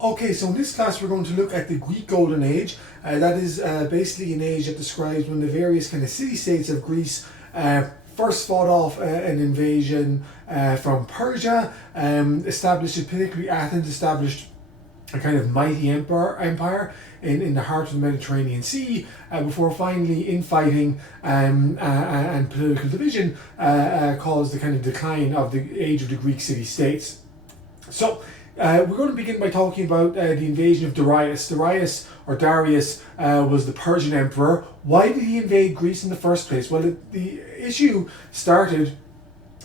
Okay, so in this class we're going to look at the Greek Golden Age. That is basically an age that describes when the various kind of city-states of Greece first fought off an invasion from Persia, established, particularly Athens, established a kind of mighty empire in the heart of the Mediterranean Sea, before finally infighting and political division caused the kind of decline of the age of the Greek city-states. So we're going to begin by talking about the invasion of Darius. Darius was the Persian emperor. Why did he invade Greece in the first place? Well, the issue started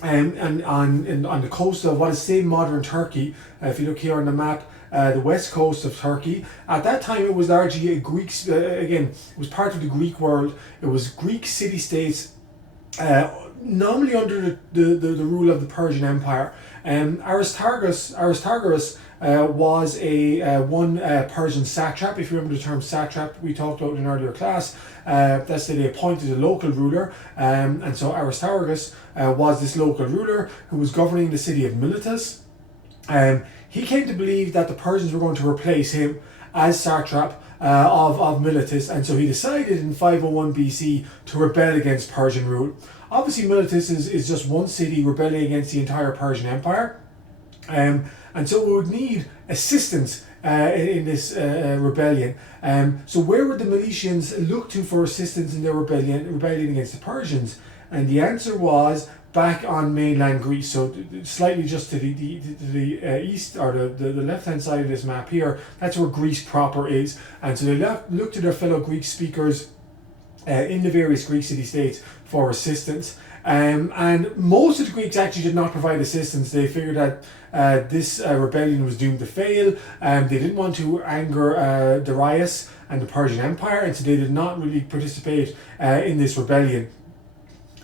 on the coast of what is today modern Turkey. If you look here on the map, the west coast of Turkey. At that time, it was largely a Greek. Again, it was part of the Greek world. It was Greek city-states, normally under the rule of the Persian Empire. Aristarchus was one Persian satrap. If you remember the term satrap, we talked about in an earlier class. That's that they appointed a local ruler, and so Aristarchus was this local ruler who was governing the city of Miletus. He came to believe that the Persians were going to replace him as satrap of Miletus, and so he decided in 501 BC to rebel against Persian rule. Obviously, Miletus is just one city rebelling against the entire Persian Empire, and so it would need assistance in this rebellion. So where would the Milesians look to for assistance in their rebellion against the Persians? And the answer was back on mainland Greece, so slightly just to the east, or the left-hand side of this map here. That's where Greece proper is, and so they looked to their fellow Greek speakers in the various Greek city-states for assistance. And most of the Greeks actually did not provide assistance. They figured that this rebellion was doomed to fail. They didn't want to anger Darius and the Persian Empire, and so they did not really participate in this rebellion.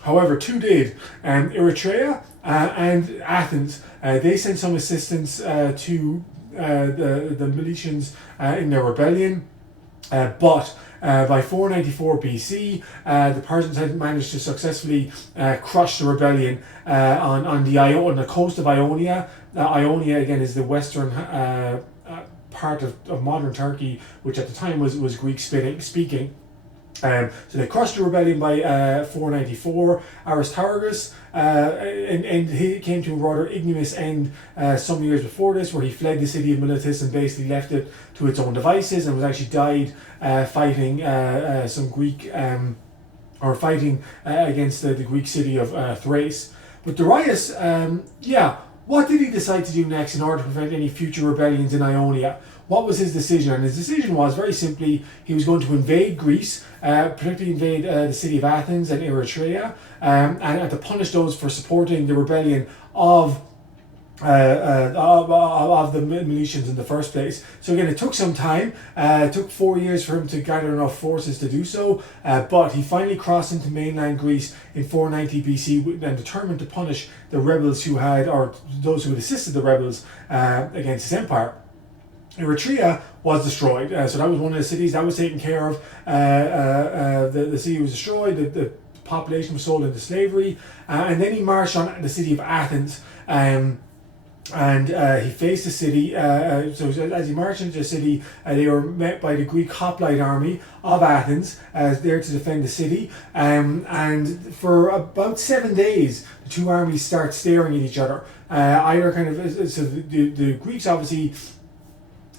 However, two did. Eritrea and Athens. They sent some assistance to the Milesians in their rebellion, but by 494 BC, the Persians had managed to successfully crush the rebellion on the coast of Ionia. Ionia, again, is the western part of modern Turkey, which at the time was Greek speaking. So they crushed the rebellion by 494. Aristarchus, and he came to a rather ignominious end some years before this, where he fled the city of Miletus and basically left it to its own devices, and was actually died fighting some Greek, or fighting against the Greek city of Thrace. But Darius, what did he decide to do next in order to prevent any future rebellions in Ionia? What was his decision? And his decision was very simply he was going to invade Greece, particularly invade the city of Athens and Eritrea, and to punish those for supporting the rebellion of the Milesians in the first place. So again, it took some time. It took 4 years for him to gather enough forces to do so, but he finally crossed into mainland Greece in 490 BC and determined to punish the rebels or those who had assisted the rebels against his empire. Eritrea was destroyed, so that was one of the cities that was taken care of. The city was destroyed, the population was sold into slavery, and then he marched on the city of Athens, and he faced the city. So as he marched into the city, they were met by the Greek hoplite army of Athens, there to defend the city. And for about 7 days, the two armies start staring at each other. So the Greeks obviously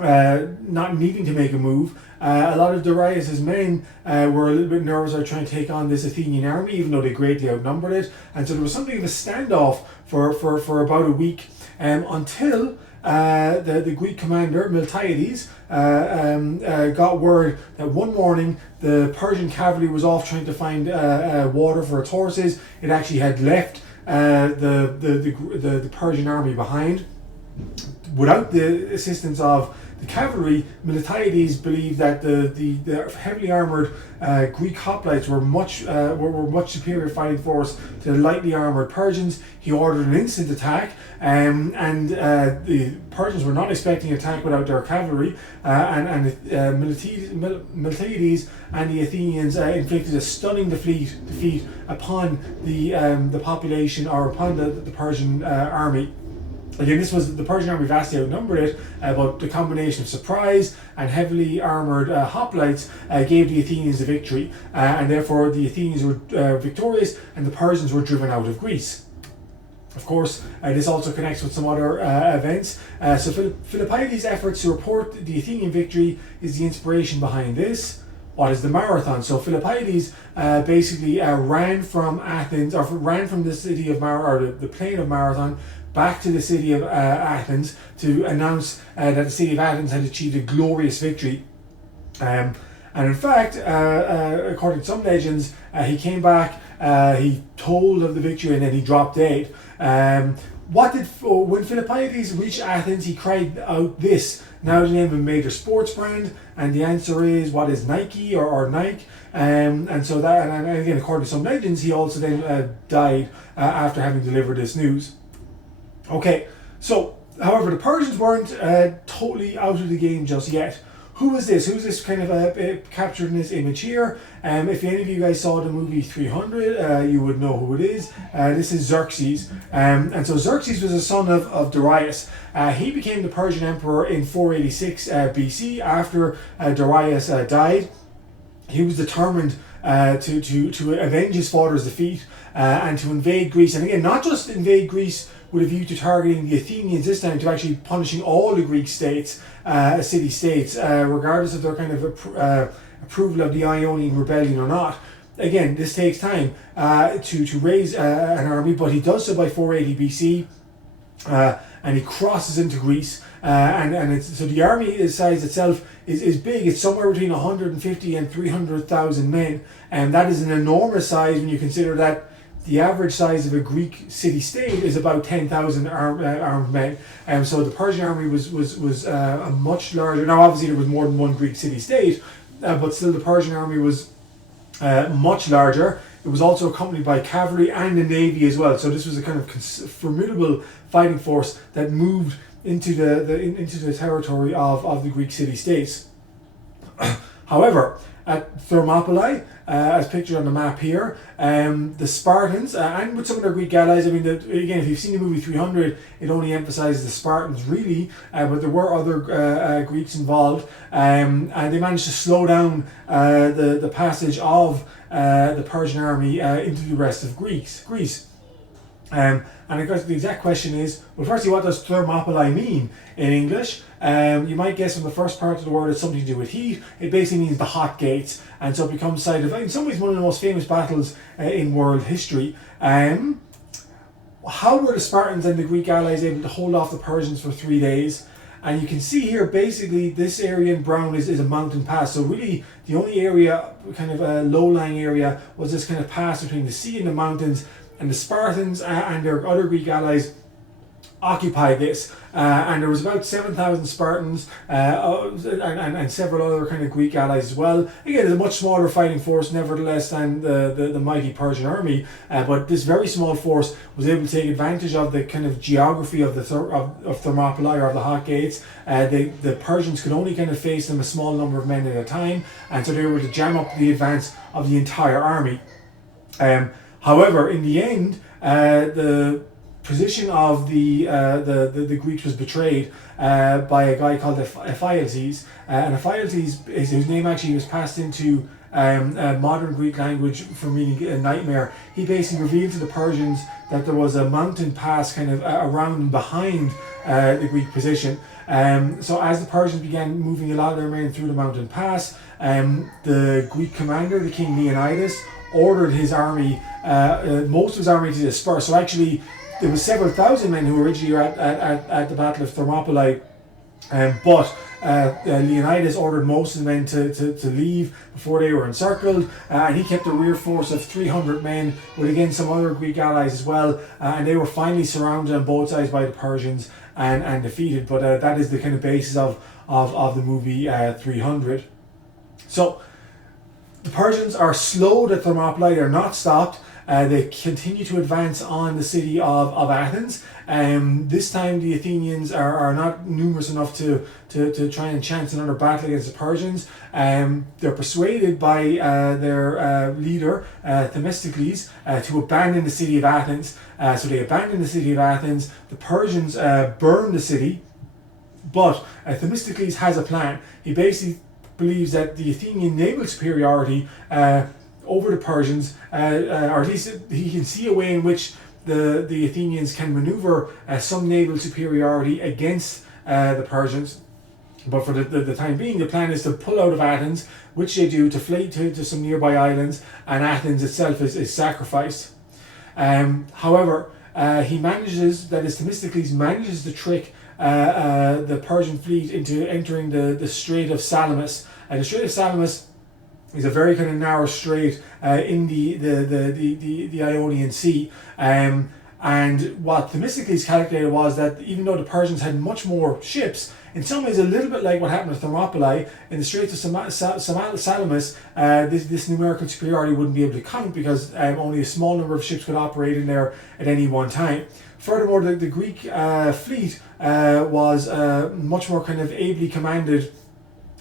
not needing to make a move. A lot of Darius's men were a little bit nervous about trying to take on this Athenian army, even though they greatly outnumbered it. And so there was something of a standoff for about a week, until the Greek commander Miltiades got word that one morning the Persian cavalry was off trying to find water for its horses. It actually had left the Persian army behind. Without the assistance of the cavalry, Miltiades believed that the heavily armoured Greek hoplites were much superior fighting force to the lightly armoured Persians. He ordered an instant attack, and the Persians were not expecting an attack without their cavalry, and Miltiades and the Athenians inflicted a stunning defeat upon the population, or upon the Persian army. Again, this was the Persian army vastly outnumbered it, but the combination of surprise and heavily armoured hoplites gave the Athenians the victory, and therefore the Athenians were victorious and the Persians were driven out of Greece. Of course, this also connects with some other events. So Philippides' efforts to report the Athenian victory is the inspiration behind this. What is the marathon? So Philippides basically ran from Athens, or ran from the city of or the plain of Marathon, back to the city of Athens to announce that the city of Athens had achieved a glorious victory. And in fact, according to some legends, he came back, he told of the victory, and then he dropped dead. When Philippides reached Athens, he cried out this, now the name of a major sports brand, and the answer is, what is Nike or Nike? And so that, and again, according to some legends, he also then died after having delivered this news. Okay, so however, the Persians weren't totally out of the game just yet. Who is this? Who's this kind of captured in this image here? If any of you guys saw the movie 300, you would know who it is. This is Xerxes. And so Xerxes was a son of Darius. He became the Persian emperor in 486 BC after Darius died. He was determined to avenge his father's defeat and to invade Greece. And again, not just invade Greece with a view to targeting the Athenians this time, to actually punishing all the Greek states, city-states, regardless of their kind of approval of the Ionian rebellion or not. Again, this takes time to raise an army, but he does so by 480 BC, and he crosses into Greece. So the army size itself is big. It's somewhere between 150 and 300,000 men, and that is an enormous size when you consider that the average size of a Greek city-state is about 10,000 armed men. So the Persian army was a much larger. Now, obviously, there was more than one Greek city-state, but still, the Persian army was much larger. It was also accompanied by cavalry and a navy as well. So this was a kind of formidable fighting force that moved into the territory of the Greek city-states. However, at Thermopylae, as pictured on the map here, the Spartans, and with some of their Greek allies, I mean, again, if you've seen the movie 300, it only emphasizes the Spartans really, but there were other Greeks involved, and they managed to slow down the passage of the Persian army into the rest of Greece. And of course, the exact question is, well, firstly, what does Thermopylae mean in English? You might guess from the first part of the word it's something to do with heat. It basically means the hot gates, and so it becomes site of, in some ways, one of the most famous battles in world history. How were the Spartans and the Greek allies able to hold off the Persians for 3 days? And you can see here, basically, this area in brown is a mountain pass. So really, the only area, kind of a low-lying area, was this kind of pass between the sea and the mountains. And the Spartans and their other Greek allies occupied this, and there was about 7,000 Spartans and several other kind of Greek allies as well. Again, it's a much smaller fighting force, nevertheless, than the mighty Persian army. But this very small force was able to take advantage of the kind of geography of of Thermopylae, or of the hot gates. The Persians could only kind of face them a small number of men at a time, and so they were able to jam up the advance of the entire army. However, in the end, the position of the Greeks was betrayed by a guy called Ephialtes, and Ephialtes, his name actually was passed into modern Greek language for meaning a nightmare. He basically revealed to the Persians that there was a mountain pass kind of around and behind the Greek position. So as the Persians began moving a lot of their men through the mountain pass, the Greek commander, the king Leonidas, ordered his army, most of his army, to disperse. So actually, there were several thousand men who originally were at the Battle of Thermopylae, but Leonidas ordered most of the men to leave before they were encircled, and he kept a rear force of 300 men with, again, some other Greek allies as well, and they were finally surrounded on both sides by the Persians and defeated. But that is the kind of basis of the movie 300. So the Persians are slowed at Thermopylae, they're not stopped. They continue to advance on the city of Athens. This time the Athenians are not numerous enough to try and chance another battle against the Persians. They're persuaded by their leader, Themistocles, to abandon the city of Athens. So they abandon the city of Athens. The Persians burn the city. But Themistocles has a plan. He basically believes that the Athenian naval superiority over the Persians, or at least he can see a way in which the Athenians can maneuver some naval superiority against the Persians. But for the time being, the plan is to pull out of Athens, which they do, to flee to some nearby islands, and Athens itself is sacrificed. However, Themistocles manages to trick the Persian fleet into entering the Strait of Salamis. And the Strait of Salamis is a very kind of narrow strait in the Ionian Sea. And what Themistocles calculated was that even though the Persians had much more ships, in some ways a little bit like what happened at Thermopylae, in the Straits of Salamis, this numerical superiority wouldn't be able to count because only a small number of ships could operate in there at any one time. Furthermore, the Greek fleet was much more kind of ably commanded,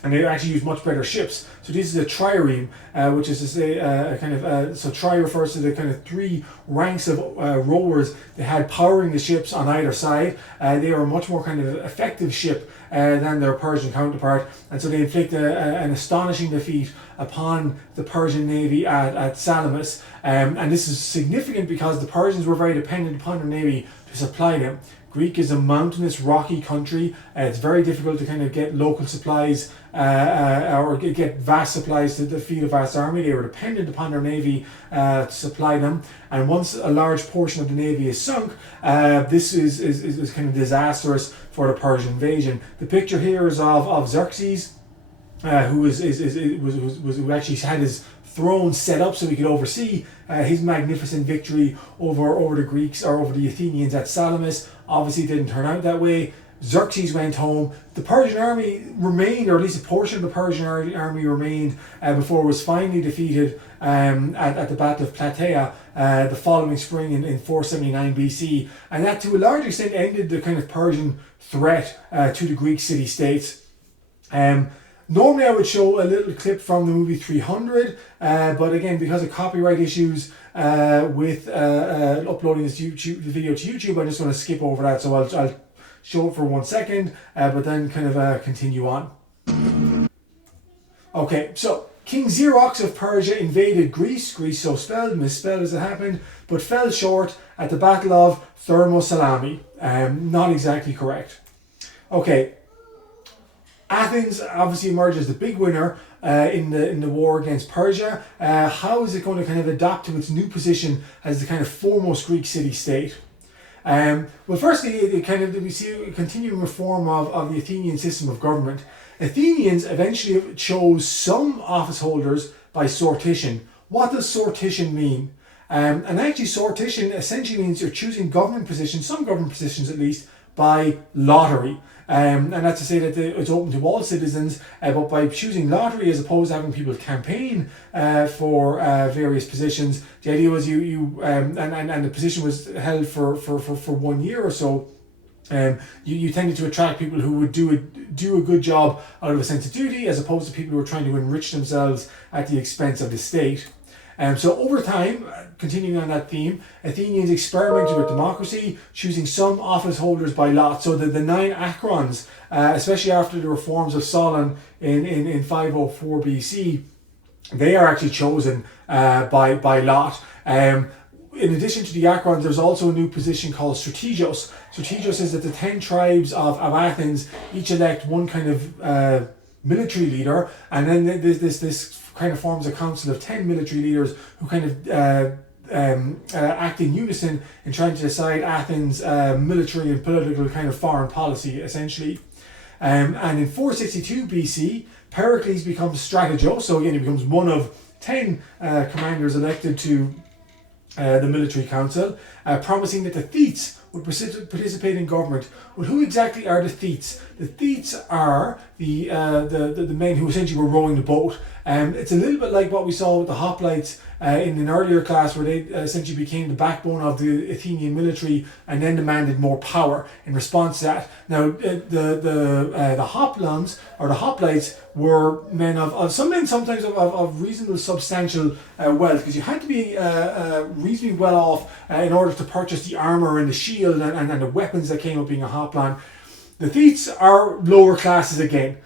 and they actually used much better ships. So this is a trireme, which is to say so tri refers to the kind of three ranks of rowers they had powering the ships on either side. They were a much more kind of effective ship than their Persian counterpart, and so they inflict an astonishing defeat upon the Persian navy at Salamis. And this is significant because the Persians were very dependent upon their navy to supply them. Greek is a mountainous, rocky country. It's very difficult to kind of get local supplies or get vast supplies to feed a vast army. They were dependent upon their navy to supply them. And once a large portion of the navy is sunk, this is kind of disastrous for the Persian invasion. The picture here is of Xerxes, who actually had his throne set up so he could oversee his magnificent victory over the Greeks, or over the Athenians at Salamis. Obviously, it didn't turn out that way. Xerxes went home. The Persian army remained, or at least a portion of the Persian army remained, before it was finally defeated at the Battle of Plataea the following spring in 479 BC. And that, to a large extent, ended the kind of Persian threat to the Greek city-states. Normally I would show a little clip from the movie 300, but again, because of copyright issues with uploading this video to YouTube, I'm just going to skip over that. So I'll show it for 1 second, but then kind of continue on. Okay, so King Xerox of Persia invaded Greece. Greece so spelled, misspelled as it happened, but fell short at the Battle of Thermopylae. Not exactly correct. Okay. Athens obviously emerged as the big winner in the war against Persia. How is it going to kind of adapt to its new position as the kind of foremost Greek city-state? Well, firstly, we see a continuing reform of the Athenian system of government. Athenians eventually chose some office holders by sortition. What does sortition mean? And actually, sortition essentially means you're choosing government positions, some government positions at least, by lottery. And that's to say that it's open to all citizens, but by choosing lottery as opposed to having people campaign for various positions, the idea was and the position was held for 1 year or so. You tended to attract people who would do a good job out of a sense of duty, as opposed to people who were trying to enrich themselves at the expense of the state. So over time, continuing on that theme, Athenians experimented with democracy, choosing some office holders by lot. So the 9 acrons, especially after the reforms of Solon in 504 BC, they are actually chosen by lot. In addition to the acrons, there's also a new position called strategos. Strategos is that the 10 tribes of Athens each elect one kind of military leader, and then this kind of forms a council of 10 military leaders who kind of act in unison in trying to decide Athens' military and political kind of foreign policy, essentially. And in 462 BC, Pericles becomes strategos, so again he becomes one of 10 commanders elected to the military council, promising that the Thetes would participate in government. Well, who exactly are the Thetes? The Thetes are the men who essentially were rowing the boat. It's a little bit like what we saw with the hoplites in an earlier class, where they essentially became the backbone of the Athenian military and then demanded more power in response to that. Now, the hoplons or the hoplites were men of some men sometimes of reasonable substantial wealth, because you had to be reasonably well off in order to purchase the armor and the shield and the weapons that came with being a hoplon. The Thetes are lower classes again.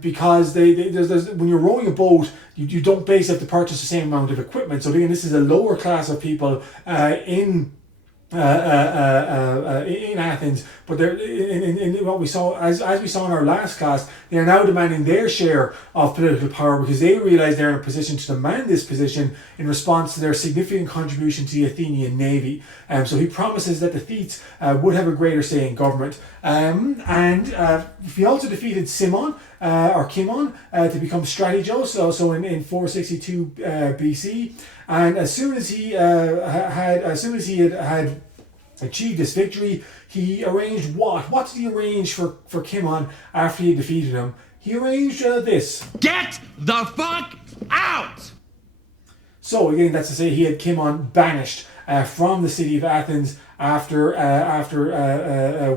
Because there's, when you're rowing a boat, you don't basically have to purchase the same amount of equipment. So again, this is a lower class of people in Athens, but they're in what we saw as we saw in our last class. They are now demanding their share of political power, because they realise they're in a position to demand this position in response to their significant contribution to the Athenian navy. So he promises that the Thetes would have a greater say in government. He also defeated Cimon or Kimon to become strategos. So in 462 BC. And as soon as he had achieved this victory, he arranged what? What did he arrange for Kimon after he defeated him? He arranged this. Get the fuck out! So again, that's to say he had Kimon banished from the city of Athens after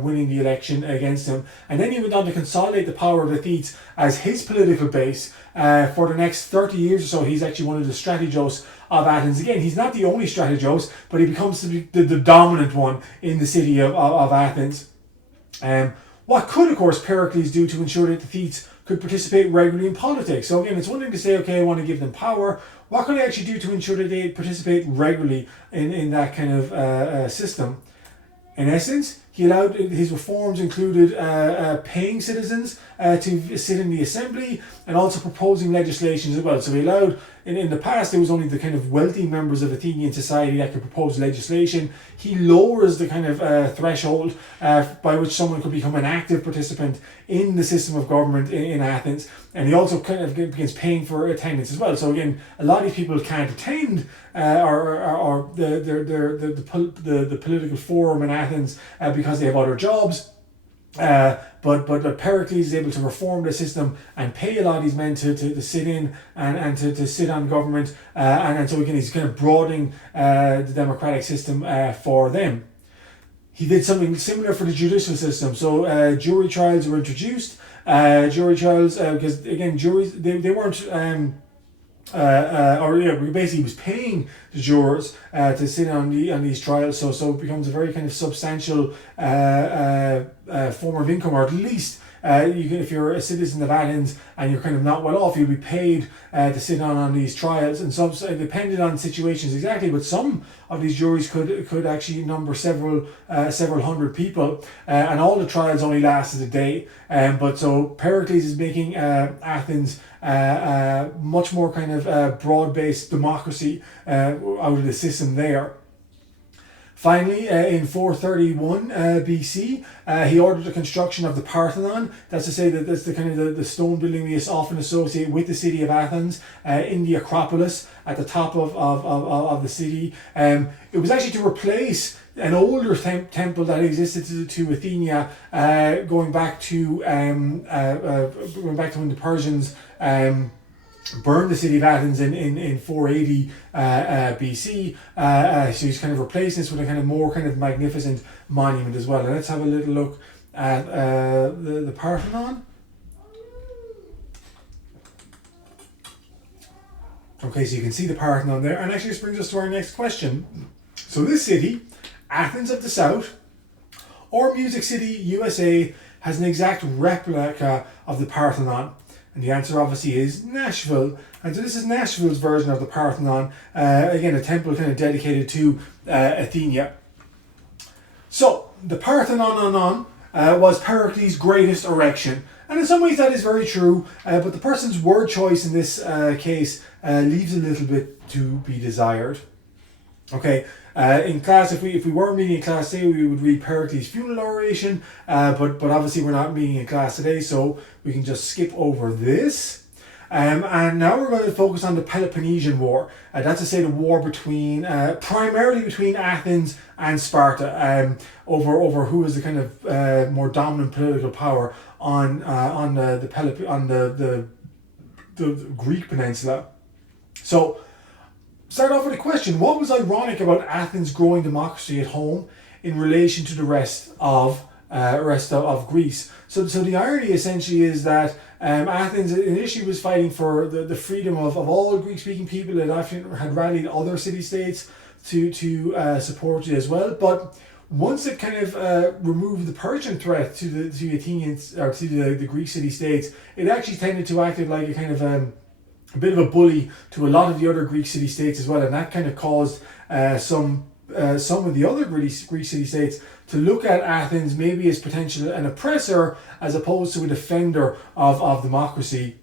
winning the election against him. And then he went on to consolidate the power of the Thetes as his political base for the next 30 years or so. He's actually one of the strategos of Athens. Again, he's not the only strategos, but he becomes the dominant one in the city of Athens. What could, of course, Pericles do to ensure that the Thetes could participate regularly in politics? So again, it's one thing to say, okay, I want to give them power. What could I actually do to ensure that they participate regularly in that kind of system? In essence, he allowed, his reforms included paying citizens to sit in the assembly, and also proposing legislation as well. So he allowed, in the past, there was only the kind of wealthy members of Athenian society that could propose legislation. He lowers the kind of threshold by which someone could become an active participant in the system of government in Athens. And he also kind of begins paying for attendance as well. So again, a lot of these people can't attend or the political forum in Athens because they have other jobs. But Pericles is able to reform the system and pay a lot of these men to sit in and to sit on government, and so again he's kind of broadening the democratic system for them. He did something similar for the judicial system. So jury trials were introduced. Jury trials, because again juries they weren't. Basically he was paying the jurors to sit on these trials, so it becomes a very kind of substantial form of income, or at least if you're a citizen of Athens and you're kind of not well off, you'll be paid to sit on these trials. And some, depending on situations exactly, but some of these juries could actually number several hundred people, and all the trials only lasted a day. But so Pericles is making Athens much more kind of broad-based democracy out of the system there. Finally, in 431 BC, he ordered the construction of the Parthenon. That's to say that that's the kind of the stone building we often associate with the city of Athens, in the Acropolis at the top of the city. It was actually to replace an older temple that existed to Athenia, going back to when the Persians burned the city of Athens in 480 BC. So he's kind of replacing this with a kind of more kind of magnificent monument as well. And let's have a little look at the Parthenon. Okay, so you can see the Parthenon there. And actually this brings us to our next question. So this city, Athens of the South, or Music City, USA, has an exact replica of the Parthenon. And the answer obviously is Nashville. And so this is Nashville's version of the Parthenon. Again, a temple kind of dedicated to Athenia. So the Parthenon was Pericles' greatest erection. And in some ways that is very true. But the person's word choice in this case leaves a little bit to be desired. Okay, in class, if we were meeting in class today, we would read Pericles' funeral oration, but obviously we're not meeting in class today, so we can just skip over this. And now we're going to focus on the Peloponnesian War. That's to say the war between, primarily between Athens and Sparta, over who is the kind of more dominant political power on the Greek peninsula. So, start off with a question: what was ironic about Athens' growing democracy at home in relation to the rest of Greece? So the irony essentially is that Athens initially was fighting for the freedom of all Greek-speaking people. It often had rallied other city-states to support it as well. But once it kind of removed the Persian threat to the Athenians, or to the Greek city-states, it actually tended to act like a kind of a bit of a bully to a lot of the other Greek city-states as well, and that kind of caused some of the other Greek city-states to look at Athens maybe as potentially an oppressor as opposed to a defender of democracy.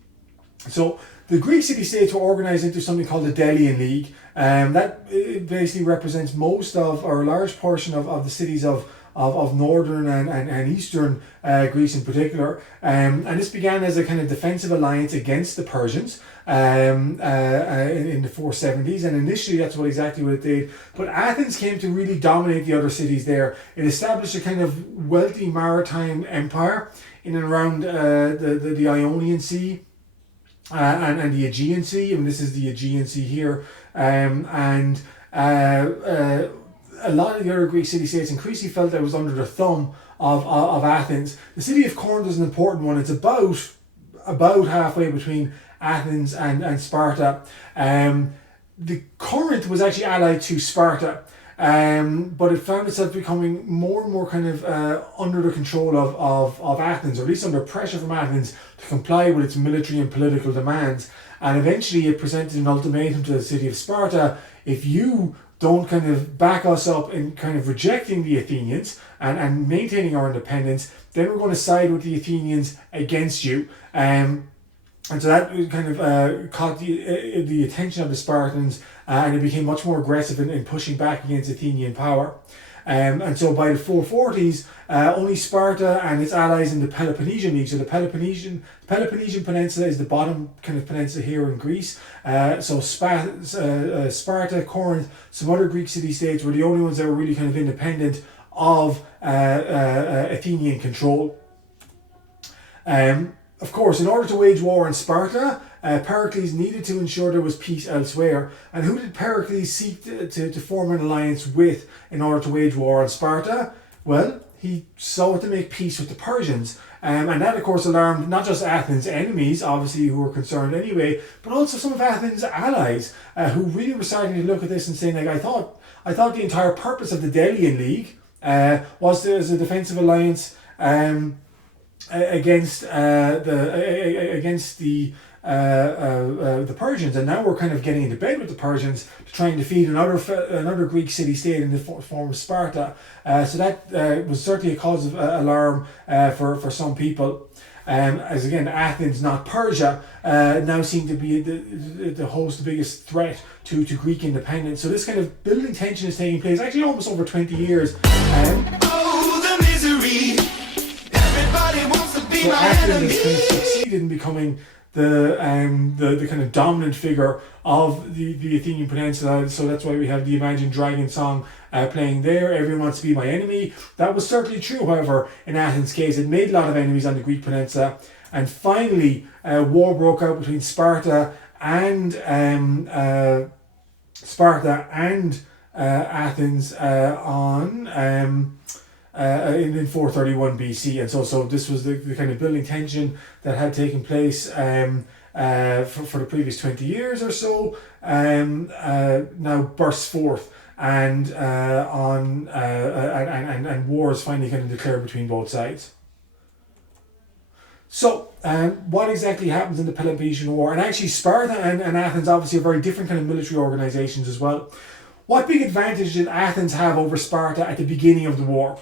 So the Greek city-states were organized into something called the Delian League, that basically represents most of, or a large portion of the cities of northern and eastern Greece in particular. And this began as a kind of defensive alliance against the Persians in the 470s, and initially that's exactly what it did. But Athens came to really dominate the other cities there. It established a kind of wealthy maritime empire in and around the Ionian Sea and the Aegean Sea. And this is the Aegean Sea here. A lot of the other Greek city-states increasingly felt that it was under the thumb of Athens. The city of Corinth is an important one. It's about halfway between Athens and Sparta. The Corinth was actually allied to Sparta, but it found itself becoming more and more kind of under the control of Athens, or at least under pressure from Athens to comply with its military and political demands. And eventually it presented an ultimatum to the city of Sparta: if you don't kind of back us up in kind of rejecting the Athenians and maintaining our independence, then we're going to side with the Athenians against you. And so that kind of caught the attention of the Spartans, and it became much more aggressive in pushing back against Athenian power. And so by the 440s, only Sparta and its allies in the Peloponnesian League, so the Peloponnesian Peninsula is the bottom kind of peninsula here in Greece. So Sparta, Corinth, some other Greek city-states were the only ones that were really kind of independent of Athenian control. Of course, in order to wage war on Sparta, Pericles needed to ensure there was peace elsewhere. And who did Pericles seek to form an alliance with in order to wage war on Sparta? Well, he sought to make peace with the Persians. And that, of course, alarmed not just Athens' enemies, obviously, who were concerned anyway, but also some of Athens' allies, who really were starting to look at this and saying, like, I thought the entire purpose of the Delian League was as a defensive alliance against the Persians, and now we're kind of getting into bed with the Persians to try and defeat another Greek city-state in the form of Sparta. So that was certainly a cause of alarm for some people. As again, Athens, not Persia, now seem to be the host, the biggest threat to Greek independence. So this kind of building tension is taking place actually almost over 20 years. Oh, the misery. Everybody wants to be So my Athens enemy. has kind of succeeded in becoming the kind of dominant figure of the Athenian Peninsula. So that's why we have the Imagine Dragon song playing there. Everyone wants to be my enemy. That was certainly true, however, in Athens' case. It made a lot of enemies on the Greek Peninsula. And finally, war broke out between Sparta and Athens in 431 BC, and so this was the kind of building tension that had taken place for the previous 20 years or so. Now bursts forth, and war is finally kind of declared between both sides. So, what exactly happens in the Peloponnesian War? And actually, Sparta and Athens obviously are very different kind of military organizations as well. What big advantage did Athens have over Sparta at the beginning of the war?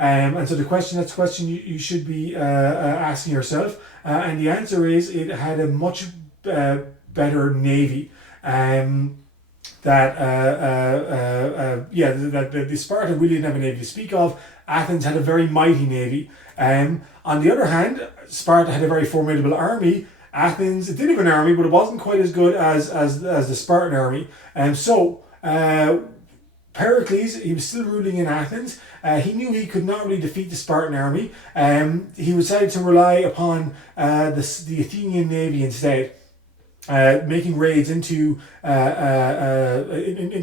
And so that's the question you should be asking yourself. And the answer is it had a much better navy. The Sparta really didn't have a navy to speak of. Athens had a very mighty navy. On the other hand, Sparta had a very formidable army, Athens, it did have an army, but it wasn't quite as good as the Spartan army. And so Pericles, he was still ruling in Athens. He knew he could not really defeat the Spartan army. He decided to rely upon the Athenian navy instead. Making raids into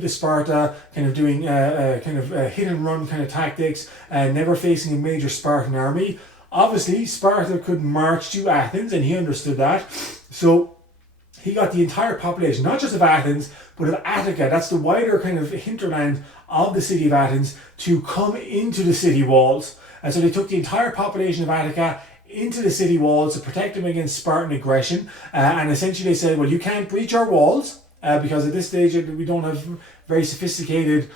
Sparta, kind of doing hit and run kind of tactics, never facing a major Spartan army. Obviously, Sparta could march to Athens, and he understood that. So he got the entire population, not just of Athens, but of Attica, that's the wider kind of hinterland of the city of Athens, to come into the city walls. And so they took the entire population of Attica into the city walls to protect them against Spartan aggression. And essentially they said, well, you can't breach our walls, because at this stage we don't have very sophisticated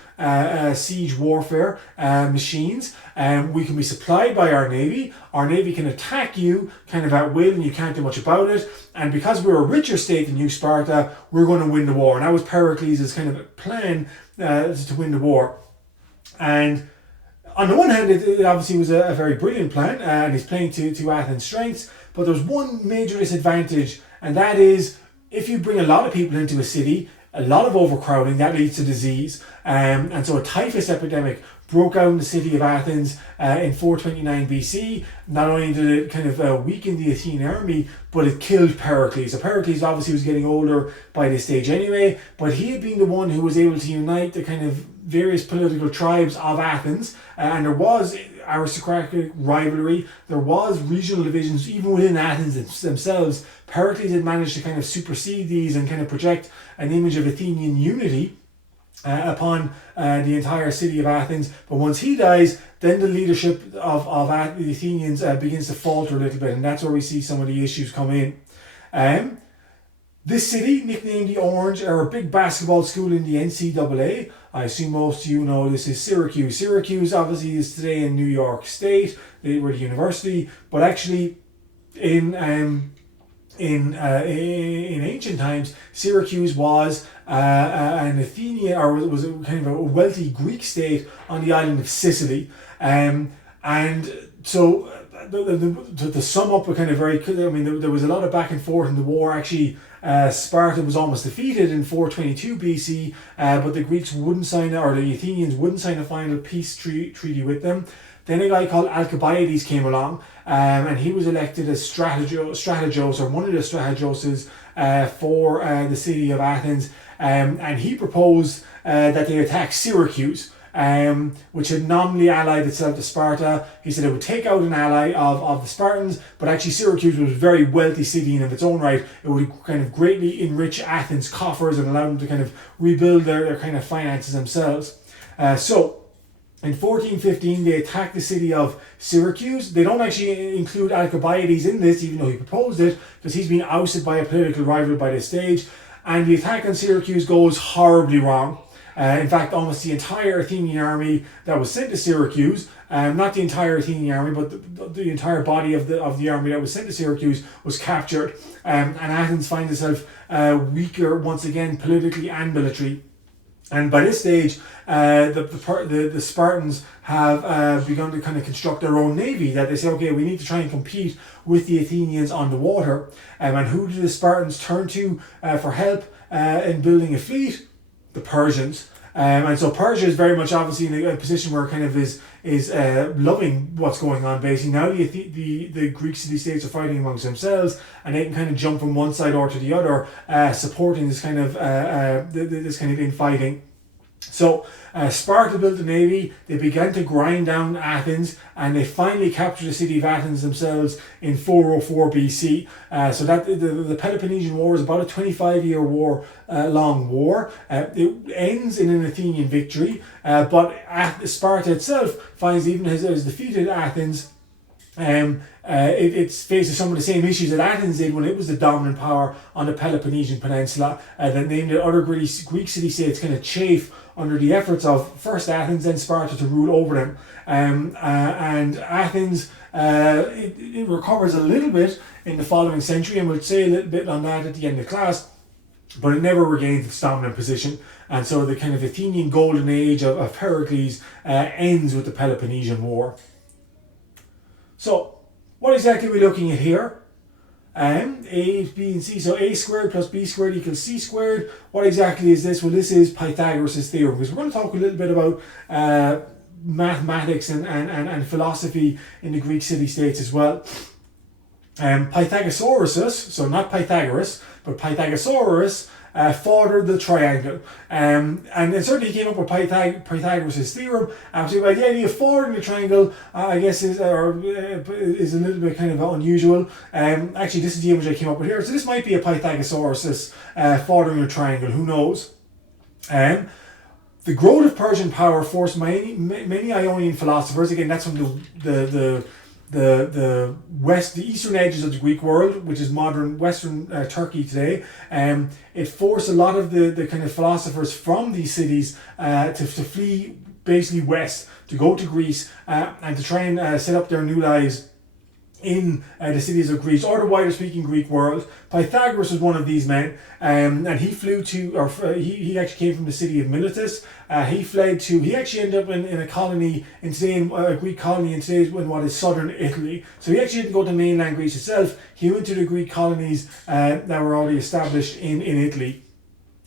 siege warfare machines. We can be supplied by our navy. Our navy can attack you kind of at will, and you can't do much about it. And because we're a richer state than you, Sparta, we're going to win the war. And that was Pericles' kind of plan to win the war. And on the one hand, it obviously was a very brilliant plan, and he's playing to Athens' strengths. But there's one major disadvantage, and that is if you bring a lot of people into a city, a lot of overcrowding, that leads to disease. And so a typhus epidemic broke out in the city of Athens in 429 BC. Not only did it kind of weaken the Athenian army, but it killed Pericles. So Pericles obviously was getting older by this stage anyway, but he had been the one who was able to unite the kind of various political tribes of Athens, and there was aristocratic rivalry, there was regional divisions even within Athens themselves. Pericles had managed to kind of supersede these and kind of project an image of Athenian unity upon the entire city of Athens. But once he dies, then the leadership of the Athenians begins to falter a little bit, and that's where we see some of the issues come in. This city, nicknamed the Orange, are a big basketball school in the NCAA. I assume most of you know this is Syracuse. Syracuse obviously is today in New York State. They were the university, but actually in ancient times, Syracuse was an Athenian, or was a kind of a wealthy Greek state on the island of Sicily, and so to sum up a kind of very, I mean, there was a lot of back and forth in the war. Actually, Sparta was almost defeated in 422 BC, but the Greeks wouldn't sign, or the Athenians wouldn't sign a final peace treaty with them. Then a guy called Alcibiades came along, and he was elected as strategos, or one of the strategoses for the city of Athens, and he proposed that they attack Syracuse, which had nominally allied itself to Sparta. He said it would take out an ally of the Spartans, but actually Syracuse was a very wealthy city in of its own right. It would kind of greatly enrich Athens' coffers and allow them to kind of rebuild their kind of finances themselves. So in 1415, they attacked the city of Syracuse. They don't actually include Alcibiades in this, even though he proposed it, because he's been ousted by a political rival by this stage. And the attack on Syracuse goes horribly wrong. In fact, almost the entire Athenian army that was sent to Syracuse, not the entire Athenian army, but the entire body of the army that was sent to Syracuse was captured. And Athens finds itself weaker once again, politically and militarily. And by this stage, the Spartans have begun to kind of construct their own navy, that they say, okay, we need to try and compete with the Athenians on the water. And who do the Spartans turn to for help in building a fleet? The Persians. And so Persia is very much obviously in a position where it kind of is loving what's going on. Basically now the Greek city-states are fighting amongst themselves, and they can kind of jump from one side or to the other, supporting this kind of infighting. So Sparta built a navy, they began to grind down Athens, and they finally captured the city of Athens themselves in 404 BC. So that the Peloponnesian War is about a 25-year war, long war. It ends in an Athenian victory, but Sparta itself finds, even as it has defeated Athens, it faces some of the same issues that Athens did when it was the dominant power on the Peloponnesian Peninsula, that named the other Greek city-states kind of chafe under the efforts of first Athens, then Sparta to rule over them. And Athens, it recovers a little bit in the following century, and we'll say a little bit on that at the end of class, but it never regains its dominant position. And so the kind of Athenian golden age of Pericles ends with the Peloponnesian War. So, what exactly are we looking at here? A, B, and C. So A squared plus B squared equals C squared. What exactly is this? Well, this is Pythagoras' theorem, because we're going to talk a little bit about mathematics and philosophy in the Greek city-states as well. Pythagoras, so not Pythagoras, but Pythagoras fathered the triangle. And certainly he came up with Pythagoras' theorem. So the idea of fathering the triangle, I guess, is a little bit kind of unusual. Actually, this is the image I came up with here. So this might be a Pythagoras fathering a triangle, who knows? The growth of Persian power forced many Ionian philosophers, again, that's from the eastern edges of the Greek world, which is modern Western Turkey today. It forced a lot of the kind of philosophers from these cities to flee basically west, to go to Greece and to try and set up their new lives in the cities of Greece, or the wider speaking Greek world. Pythagoras was one of these men, and he flew to, or he actually came from the city of Miletus. He actually ended up in a colony in today, a Greek colony in today, in what is southern Italy. So he actually didn't go to mainland Greece itself. He went to the Greek colonies that were already established in Italy.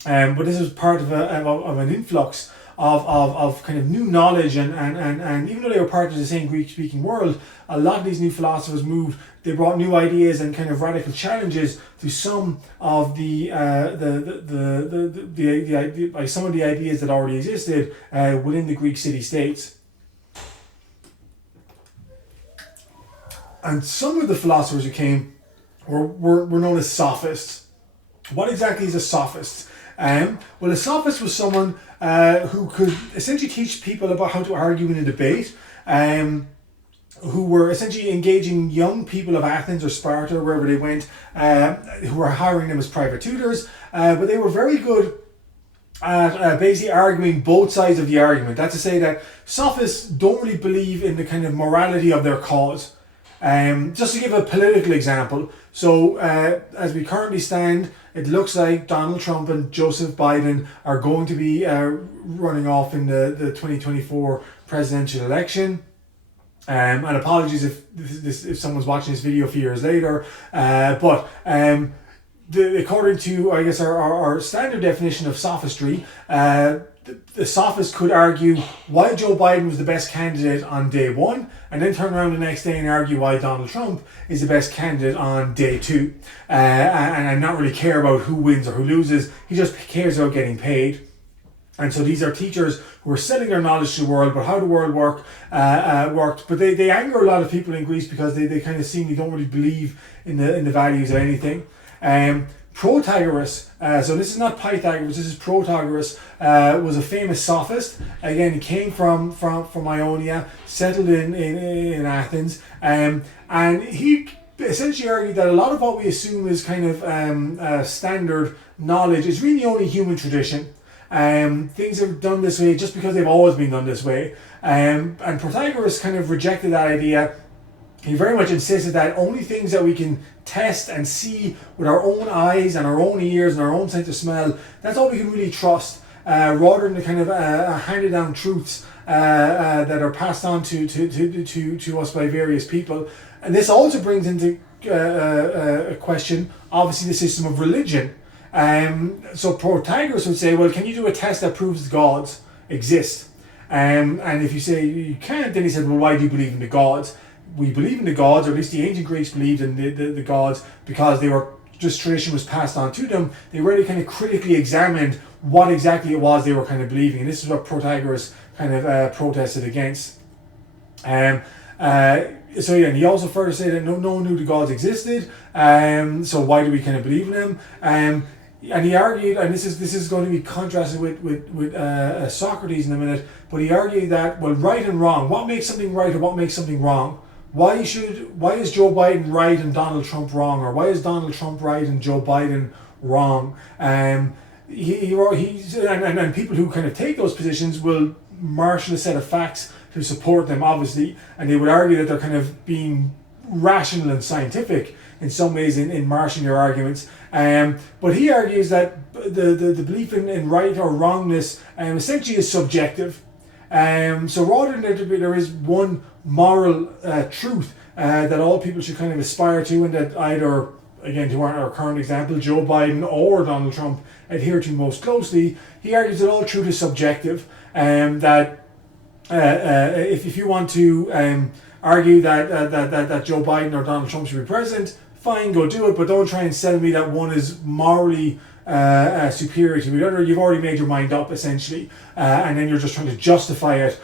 But this was part of an influx of kind of new knowledge, and even though they were part of the same Greek-speaking world, a lot of these new philosophers moved. They brought new ideas and kind of radical challenges to some of the ideas that already existed within the Greek city-states. And some of the philosophers who came were known as sophists. What exactly is a sophist? Well, a sophist was someone who could essentially teach people about how to argue in a debate, who were essentially engaging young people of Athens or Sparta, wherever they went, who were hiring them as private tutors, but they were very good at basically arguing both sides of the argument. That's to say that sophists don't really believe in the kind of morality of their cause. Just to give a political example, so as we currently stand, it looks like Donald Trump and Joseph Biden are going to be running off in the 2024 presidential election. And apologies if someone's watching this video a few years later, but according to, I guess, our standard definition of sophistry, the sophist could argue why Joe Biden was the best candidate on day one, and then turn around the next day and argue why Donald Trump is the best candidate on day two, and not really care about who wins or who loses. He just cares about getting paid. And so these are teachers who are selling their knowledge to the world, but how the world worked. But they anger a lot of people in Greece because they kind of seemingly don't really believe in the values of anything. Protagoras, so this is not Pythagoras, this is Protagoras, was a famous sophist. Again, he came from Ionia, settled in Athens, and he essentially argued that a lot of what we assume is kind of standard knowledge is really only human tradition. Things are done this way just because they've always been done this way. And Protagoras kind of rejected that idea. He very much insisted that only things that we can test and see with our own eyes and our own ears and our own sense of smell, that's all we can really trust, rather than the kind of handed down truths that are passed on to us by various people. And this also brings into a question, obviously, the system of religion. So Protagoras would say, well, can you do a test that proves gods exist? And if you say you can't, then he said, well, why do you believe in the gods? We believe in the gods, or at least the ancient Greeks believed in the gods, because they were, just tradition was passed on to them. They really kind of critically examined what exactly it was they were kind of believing, and this is what Protagoras kind of protested against. So yeah, and he also further said that no one knew the gods existed, so why do we kind of believe in them? And he argued, and this is going to be contrasted with Socrates in a minute, but he argued that, well, right and wrong, what makes something right or what makes something wrong? Why is Joe Biden right and Donald Trump wrong, or why is Donald Trump right and Joe Biden wrong? And people who kind of take those positions will marshal a set of facts to support them, obviously, and they would argue that they're kind of being rational and scientific in some ways in marshalling their arguments. But he argues that the belief in right or wrongness essentially is subjective. So rather than there is one moral truth that all people should kind of aspire to, and that either again, to our current example, Joe Biden or Donald Trump adhere to most closely, he argues that all truth is subjective, that if you want to argue that Joe Biden or Donald Trump should be president, fine, go do it, but don't try and sell me that one is morally superior to the other. You've already made your mind up, essentially, and then you're just trying to justify it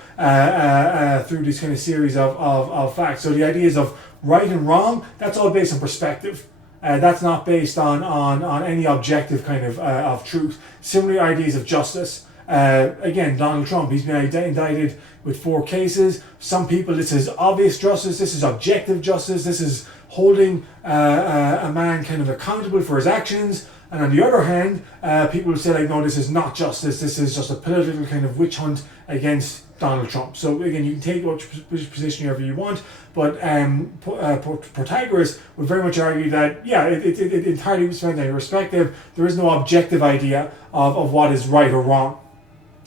through this kind of series of facts. So the ideas of right and wrong, that's all based on perspective. That's not based on any objective kind of truth. Similar ideas of justice. Again, Donald Trump, he's been indicted with 4 cases. Some people, this is obvious justice, this is objective justice, this is holding a man kind of accountable for his actions. And on the other hand, people will say, like, no, this is not justice, this is just a political kind of witch hunt against Donald Trump. So again, you can take which position wherever you want, but Protagoras would very much argue that, yeah, it entirely depends on your perspective. There is no objective idea of what is right or wrong.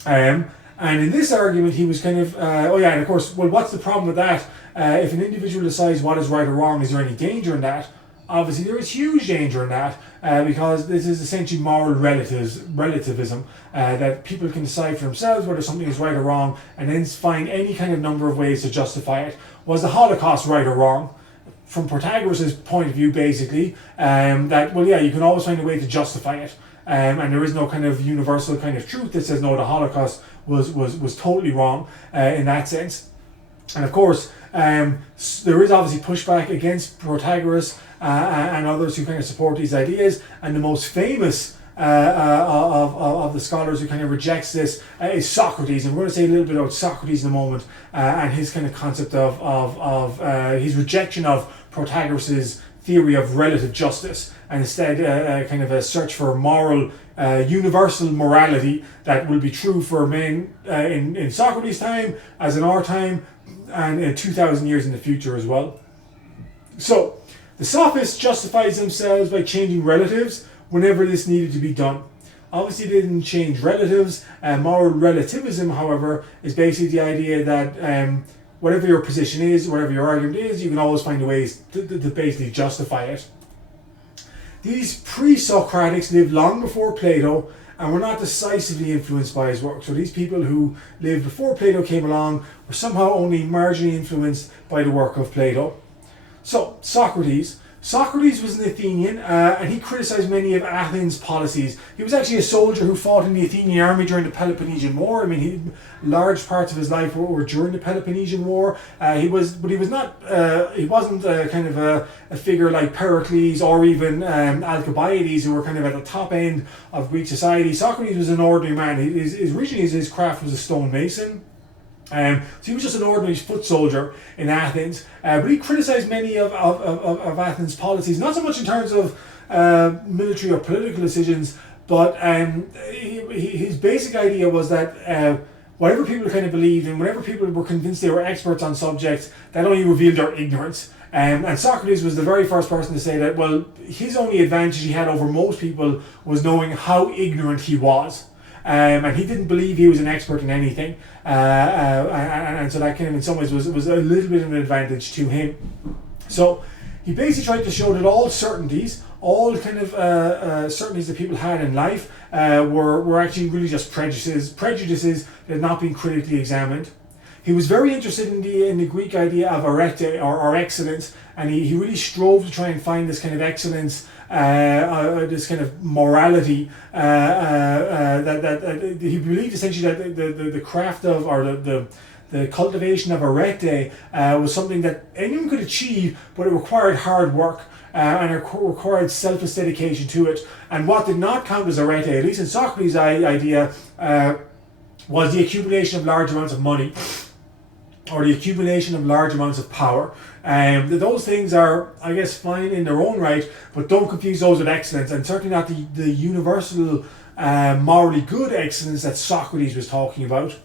And in this argument, he was kind of, and of course, well, what's the problem with that? If an individual decides what is right or wrong, is there any danger in that? Obviously, there is huge danger in that, because this is essentially moral relativism, that people can decide for themselves whether something is right or wrong, and then find any kind of number of ways to justify it. Was the Holocaust right or wrong? From Protagoras' point of view, basically, that, well, yeah, you can always find a way to justify it. And there is no kind of universal kind of truth that says, no, the Holocaust was totally wrong in that sense. And of course, there is obviously pushback against Protagoras and others who kind of support these ideas. And the most famous of the scholars who kind of rejects this is Socrates. And we're going to say a little bit about Socrates in a moment, and his kind of concept of his rejection of Protagoras' theory of relative justice, and instead kind of a search for moral, universal morality that will be true for men in Socrates' time, as in our time, and 2,000 years in the future as well. So, the sophists justified themselves by changing relatives whenever this needed to be done. Obviously, they didn't change relatives. Moral relativism, however, is basically the idea that whatever your position is, whatever your argument is, you can always find ways to basically justify it. These pre-Socratics lived long before Plato and were not decisively influenced by his work. So these people who lived before Plato came along were somehow only marginally influenced by the work of Plato. So, Socrates was an Athenian, and he criticized many of Athens' policies. He was actually a soldier who fought in the Athenian army during the Peloponnesian War. I mean, large parts of his life were during the Peloponnesian War. He wasn't kind of a figure like Pericles or even Alcibiades, who were kind of at the top end of Greek society. Socrates was an ordinary man. Originally his craft was a stonemason. So he was just an ordinary foot soldier in Athens, but he criticised many of Athens' policies, not so much in terms of military or political decisions, but his basic idea was that whatever people kind of believed and whenever people were convinced they were experts on subjects, that only revealed their ignorance. And Socrates was the very first person to say that, well, his only advantage he had over most people was knowing how ignorant he was. And he didn't believe he was an expert in anything, and so that kind of in some ways was a little bit of an advantage to him. So he basically tried to show that all certainties that people had in life were actually really just prejudices that had not been critically examined. He was very interested in the Greek idea of arete or excellence, and he really strove to try and find this kind of excellence, this kind of morality that he believed essentially that the craft of or the cultivation of arete was something that anyone could achieve, but it required hard work. And it required selfless dedication to it. And what did not count as arete, at least in Socrates' idea, was the accumulation of large amounts of money, or the accumulation of large amounts of power. Those things are, I guess, fine in their own right, but don't confuse those with excellence, and certainly not the universal morally good excellence that Socrates was talking about.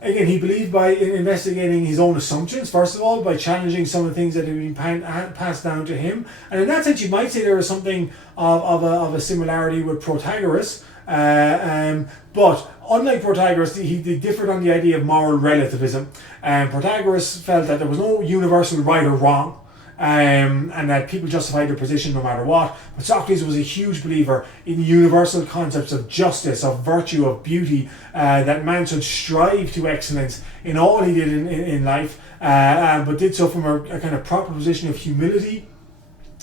Again, he believed by investigating his own assumptions, first of all, by challenging some of the things that had been passed down to him. And in that sense, you might say there was something of a similarity with Protagoras. But unlike Protagoras, he differed on the idea of moral relativism. Protagoras felt that there was no universal right or wrong. and that people justified their position no matter what. But Socrates was a huge believer in universal concepts of justice, of virtue, of beauty, that man should strive to excellence in all he did in life, but did so from a kind of proper position of humility.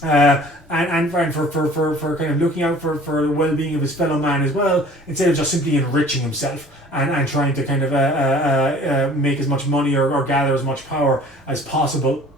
And for kind of looking out for the well-being of his fellow man as well, instead of just simply enriching himself and trying to kind of make as much money or gather as much power as possible.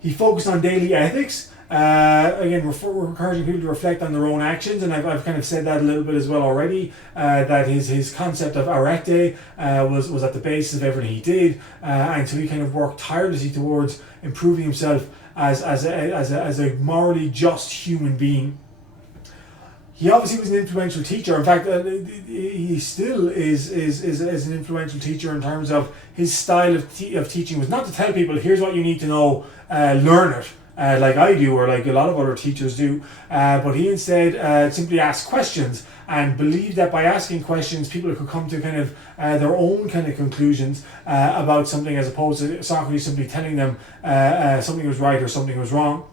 He focused on daily ethics. Again, we're encouraging people to reflect on their own actions, and I've kind of said that a little bit as well already. That his concept of arete was at the base of everything he did, and so he kind of worked tirelessly towards improving himself as a morally just human being. He obviously was an influential teacher. In fact, he still is an influential teacher in terms of his style of teaching was not to tell people, here's what you need to know, learn it, like I do or like a lot of other teachers do, but he instead simply asked questions and believed that by asking questions people could come to kind of their own kind of conclusions about something, as opposed to Socrates simply telling them something was right or something was wrong.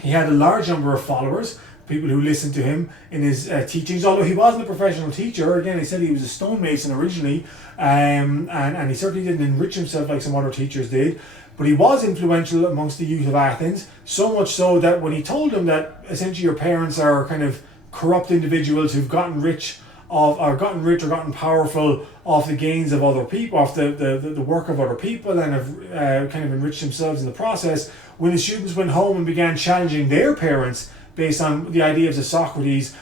He had a large number of followers, people who listened to him in his teachings, although he wasn't a professional teacher. Again, he said he was a stonemason originally, and he certainly didn't enrich himself like some other teachers did. But he was influential amongst the youth of Athens, so much so that when he told them that essentially your parents are kind of corrupt individuals who've gotten rich or gotten powerful off the gains of other people, off the work of other people, and have kind of enriched themselves in the process, when the students went home and began challenging their parents based on the ideas of Socrates,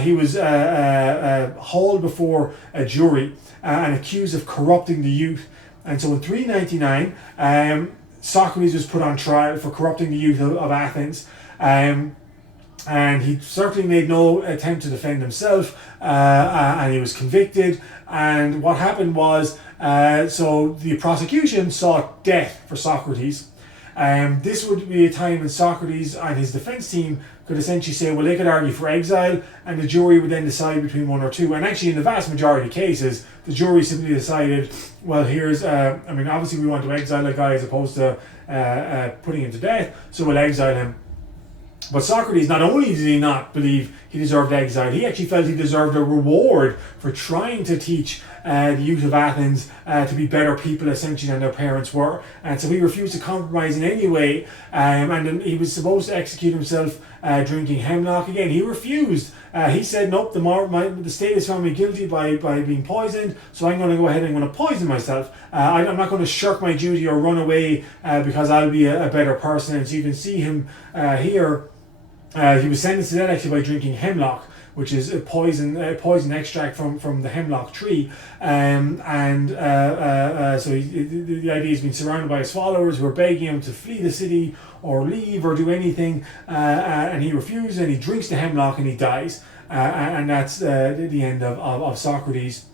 he was hauled before a jury and accused of corrupting the youth. And so in 399, Socrates was put on trial for corrupting the youth of Athens. And he certainly made no attempt to defend himself, and he was convicted. And what happened was, so the prosecution sought death for Socrates. This would be a time when Socrates and his defense team could essentially say, well, they could argue for exile, and the jury would then decide between one or two. And actually, in the vast majority of cases, the jury simply decided, well, here's, obviously we want to exile a guy as opposed to putting him to death, so we'll exile him. But Socrates, not only did he not believe he deserved exile, he actually felt he deserved a reward for trying to teach the youth of Athens to be better people, essentially, than their parents were. And so he refused to compromise in any way, and then he was supposed to execute himself drinking hemlock. Again, he refused. He said, nope, the state has found me guilty by being poisoned, so I'm going to go ahead and I'm going to poison myself. I'm not going to shirk my duty or run away because I'll be a better person. And so you can see him here. He was sentenced to death actually by drinking hemlock, which is a poison extract from the hemlock tree. So the idea has been surrounded by his followers who are begging him to flee the city or leave or do anything, and he refuses, and he drinks the hemlock and he dies. And that's the end of Socrates.